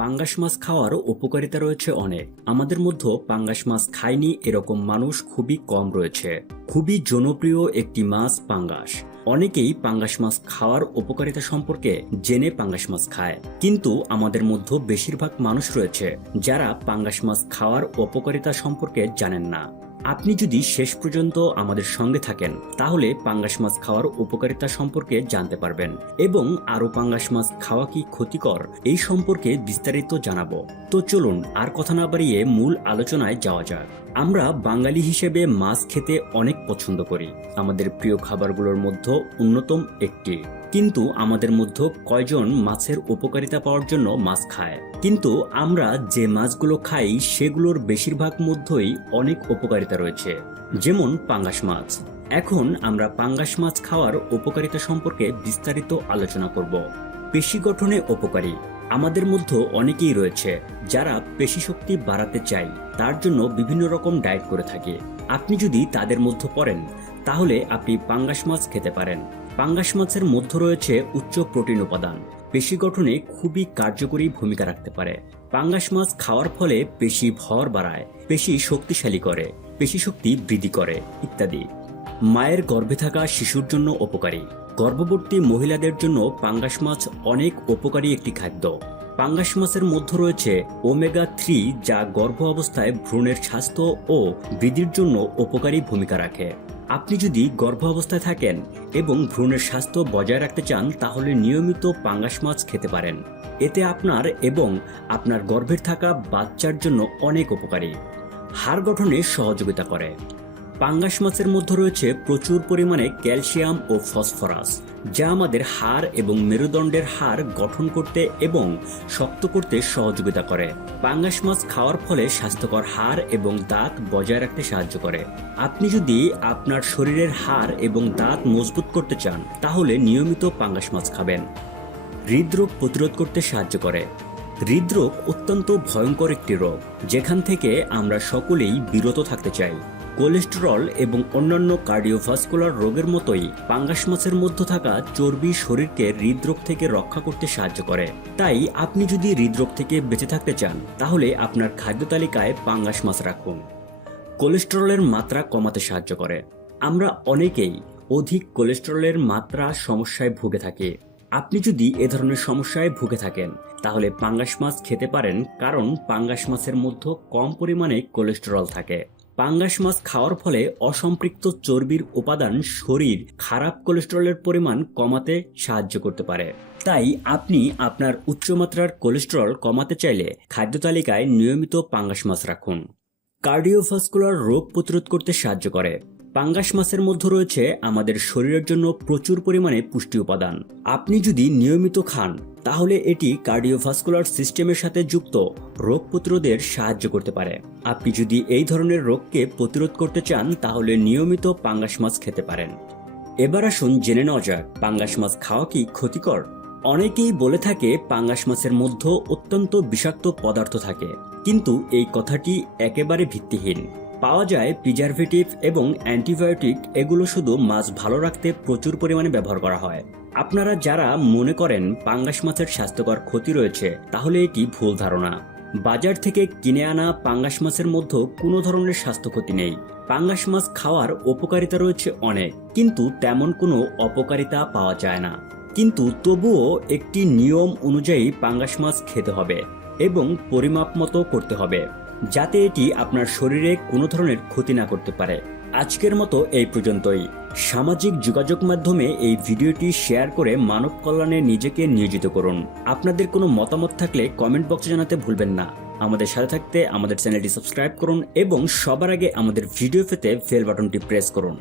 পাঙ্গাস মাছ খাওয়ার উপকারিতা রয়েছে অনেক। আমাদের মধ্যে পাঙ্গাস মাছ খায়নি এরকম মানুষ খুবই কম রয়েছে। খুবই জনপ্রিয় একটি মাছ পাঙ্গাস। অনেকেই পাঙ্গাস মাছ খাওয়ার উপকারিতা সম্পর্কে জেনে পাঙ্গাস মাছ খায়। কিন্তু আমাদের মধ্যে বেশিরভাগ মানুষ রয়েছে যারা পাঙ্গাস মাছ খাওয়ার উপকারিতা সম্পর্কে জানেন না। আপনি যদি শেষ পর্যন্ত আমাদের সঙ্গে থাকেন, তাহলে পাঙ্গাস মাছ খাওয়ার উপকারিতা সম্পর্কে জানতে পারবেন। এবং আরও পাঙ্গাস মাছ খাওয়া কি ক্ষতিকর, এই সম্পর্কে বিস্তারিত জানাব। তো চলুন, আর কথা না বাড়িয়ে মূল আলোচনায় যাওয়া যাক। আমরা বাঙালি হিসেবে মাছ খেতে অনেক পছন্দ করি। আমাদের প্রিয় খাবারগুলোর মধ্যে অন্যতম একটি। কিন্তু আমাদের মধ্যে কয়জন মাছের উপকারিতা পাওয়ার জন্য মাছ খায়? কিন্তু আমরা যে মাছগুলো খাই, সেগুলোর বেশিরভাগ মধ্যেই অনেক উপকারিতা রয়েছে, যেমন পাঙ্গাস মাছ। এখন আমরা পাঙ্গাস মাছ খাওয়ার উপকারিতা সম্পর্কে বিস্তারিত আলোচনা করব। পেশি গঠনে উপকারী। আমাদের মধ্যে অনেকেই রয়েছে, যারা পেশি শক্তি বাড়াতে চাই তার জন্য বিভিন্ন রকম ডায়েট করে থাকে। আপনি যদি তাদের মধ্যে পড়েন, তাহলে আপনি পাঙ্গাস মাছ খেতে পারেন। পাঙ্গাস মাছের মধ্যে রয়েছে উচ্চ প্রোটিন উপাদান। পেশি গঠনে খুবই কার্যকরী ভূমিকা রাখতে পারে। পাঙ্গাস মাছ খাওয়ার ফলে পেশি ভর বাড়ায়, পেশি শক্তিশালী করে, পেশি শক্তি বৃদ্ধি করে, ইত্যাদি। মায়ের গর্ভে থাকা শিশুর জন্য উপকারী। গর্ভবতী মহিলাদের জন্য পাঙ্গাস মাছ অনেক উপকারী একটি খাদ্য। পাঙ্গাস মাছের মধ্যে রয়েছে ওমেগা থ্রি যা গর্ভ অবস্থায় ভ্রূণের স্বাস্থ্য ও বৃদ্ধির জন্য উপকারী ভূমিকা রাখে। আপনি যদি গর্ভ অবস্থায় থাকেন এবং ভ্রূণের স্বাস্থ্য বজায় রাখতে চান, তাহলে নিয়মিত পাঙ্গাস মাছ খেতে পারেন। এতে আপনার এবং আপনার গর্ভের থাকা বাচ্চার জন্য অনেক উপকারী। হাড় গঠনে সহযোগিতা করে। পাঙ্গাস মাছের মধ্যে রয়েছে প্রচুর পরিমাণে ক্যালসিয়াম ও ফসফরাস, যা আমাদের হাড় এবং মেরুদণ্ডের হাড় গঠন করতে এবং শক্ত করতে সহযোগিতা করে। পাঙ্গাস মাছ খাওয়ার ফলে স্বাস্থ্যকর হাড় এবং দাঁত বজায় রাখতে সাহায্য করে। আপনি যদি আপনার শরীরের হাড় এবং দাঁত মজবুত করতে চান, তাহলে নিয়মিত পাঙ্গাস মাছ খাবেন। হৃদরোগ প্রতিরোধ করতে সাহায্য করে। হৃদরোগ অত্যন্ত ভয়ঙ্কর একটি রোগ, যেখান থেকে আমরা সকলেই বিরত থাকতে চাই। কোলেস্টেরল এবং অন্যান্য কার্ডিওভাস্কুলার রোগের মতোই পাঙ্গাস মাছের মধ্যে থাকা চর্বি শরীরকে হৃদরোগ থেকে রক্ষা করতে সাহায্য করে। তাই আপনি যদি হৃদরোগ থেকে বেঁচে থাকতে চান, তাহলে আপনার খাদ্য তালিকায় পাঙ্গাস মাছ রাখুন। কোলেস্টেরলের মাত্রা কমাতে সাহায্য করে। আমরা অনেকেই অধিক কোলেস্টেরলের মাত্রা সমস্যায় ভুগে থাকি। আপনি যদি এ ধরনের সমস্যায় ভুগে থাকেন, তাহলে পাঙ্গাস মাছ খেতে পারেন কারণ পাঙ্গাস মাছের মধ্যে কম পরিমাণে কোলেস্টেরল থাকে। পাঙ্গাস মাছ খাওয়ার ফলে অসম্পৃক্ত চর্বির উপাদান শরীর, খারাপ কোলেস্টেরলের পরিমাণ কমাতে সাহায্য করতে পারে। তাই আপনি আপনার উচ্চমাত্রার কোলেস্টেরল কমাতে চাইলে খাদ্য তালিকায় নিয়মিত পাঙ্গাস মাছ রাখুন। কার্ডিওভাস্কুলার রোগ প্রতিরোধ করতে সাহায্য করে। পাঙ্গাস মাছের মধ্যে রয়েছে আমাদের শরীরের জন্য প্রচুর পরিমাণে পুষ্টি উপাদান। আপনি যদি নিয়মিত খান তাহলে এটি কার্ডিওভাস্কুলার সিস্টেমের সাথে যুক্ত, রোগ প্রতিরোধের সাহায্য করতে পারে। আপনি যদি এই ধরনের রোগকে প্রতিরোধ করতে চান, তাহলে নিয়মিত পাঙ্গাস মাছ খেতে পারেন। এবার আসুন জেনে নেওয়া যাক, পাঙ্গাস মাছ খাওয়া কি ক্ষতিকর? অনেকেই বলে থাকে, পাঙ্গাস মাছের মধ্যে অত্যন্ত বিষাক্ত পদার্থ থাকে। কিন্তু এই কথাটি একেবারে ভিত্তিহীন। পাওয়া যায় প্রিজারভেটিভ এবং অ্যান্টিবায়োটিক এগুলো শুধু মাছ ভালো রাখতে প্রচুর পরিমাণে ব্যবহার করা হয়। আপনারা যারা মনে করেন পাঙ্গাস মাছের স্বাস্থ্যকর ক্ষতি রয়েছে, তাহলে এটি ভুল ধারণা। বাজার থেকে কিনে আনা পাঙ্গাস মাছের মধ্যে কোনো ধরনের স্বাস্থ্য ক্ষতি নেই। পাঙ্গাস মাছ খাওয়ার উপকারিতা রয়েছে অনেক, কিন্তু তেমন কোনো অপকারিতা পাওয়া যায় না। কিন্তু তবুও একটি নিয়ম অনুযায়ী পাঙ্গাস মাছ খেতে হবে এবং পরিমাপ মতো করতে হবে। যাতে এটি আপনার শরীরে কোনো ধরনের ক্ষতি না করতে পারে। আজকের মতো এই পর্যন্তই। সামাজিক যোগাযোগ মাধ্যমে এই ভিডিওটি শেয়ার করে মানব কল্যাণে নিজেকে নিয়োজিত করুন। আপনাদের কোনো মতামত থাকলে কমেন্ট বক্সে জানাতে ভুলবেন না। আমাদের সাথে থাকতে আমাদের চ্যানেলটি সাবস্ক্রাইব করুন এবং সবার আগে আমাদের ভিডিও পেতে বেল বাটনটি প্রেস করুন।